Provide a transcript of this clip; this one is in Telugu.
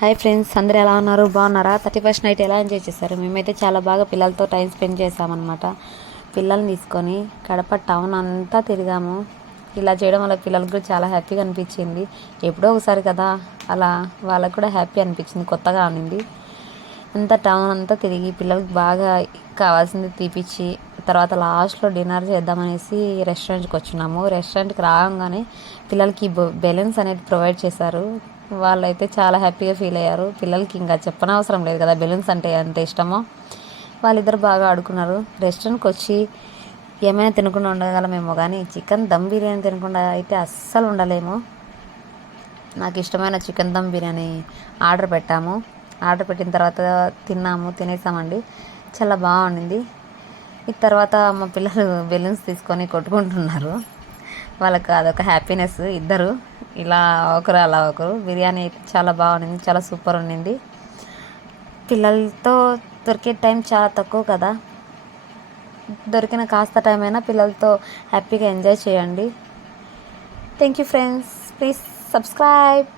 హాయ్ ఫ్రెండ్స్, అందరూ ఎలా ఉన్నారు? బాగున్నారా? 31st నైట్ ఎలా ఎంజాయ్ చేశారు? మేమైతే చాలా బాగా పిల్లలతో టైం స్పెండ్ చేసామన్నమాట. పిల్లల్ని తీసుకొని కడప టౌన్ అంతా తిరిగాము. ఇలా చేయడం వల్ల పిల్లలకు కూడా చాలా హ్యాపీగా అనిపించింది. ఎప్పుడో ఒకసారి కదా, అలా వాళ్ళకు కూడా హ్యాపీ అనిపించింది, కొత్తగా ఉన్నింది. అంతా టౌన్ అంతా తిరిగి పిల్లలకి బాగా కావాల్సింది తీపిచ్చి తర్వాత లాస్ట్లో డిన్నర్ చేద్దామనేసి రెస్టారెంట్కి వచ్చినాము. రెస్టారెంట్కి రాగానే పిల్లలకి బెలూన్స్ అనేది ప్రొవైడ్ చేశారు. వాళ్ళైతే చాలా హ్యాపీగా ఫీల్ అయ్యారు. పిల్లలకి ఇంకా చెప్పనవసరం లేదు కదా, బెలూన్స్ అంటే ఎంత ఇష్టమో. వాళ్ళిద్దరు బాగా ఆడుకున్నారు. రెస్టారెంట్కి వచ్చి ఏమైనా తినకుండా ఉండగలమేమో, కానీ చికెన్ దమ్ బిర్యానీ తినకుండా అయితే అస్సలు ఉండలేము. నాకు ఇష్టమైన చికెన్ దమ్ బిర్యానీ ఆర్డర్ పెట్టాము. ఆర్డర్ పెట్టిన తర్వాత తినేసామండి. చాలా బాగుండింది. ఈ తర్వాత మా పిల్లలు బెలూన్స్ తీసుకొని కొట్టుకుంటున్నారు. వాళ్ళకు అదొక హ్యాపీనెస్. ఇద్దరు ఇలా ఒకరు అలా ఒకరు. బిర్యానీ చాలా బాగుంది, చాలా సూపర్ ఉండింది. పిల్లలతో దొరికే టైం చాలా తక్కువ కదా, దొరికిన కాస్త టైం అయినా పిల్లలతో హ్యాపీగా ఎంజాయ్ చేయండి. Thank you friends, please subscribe.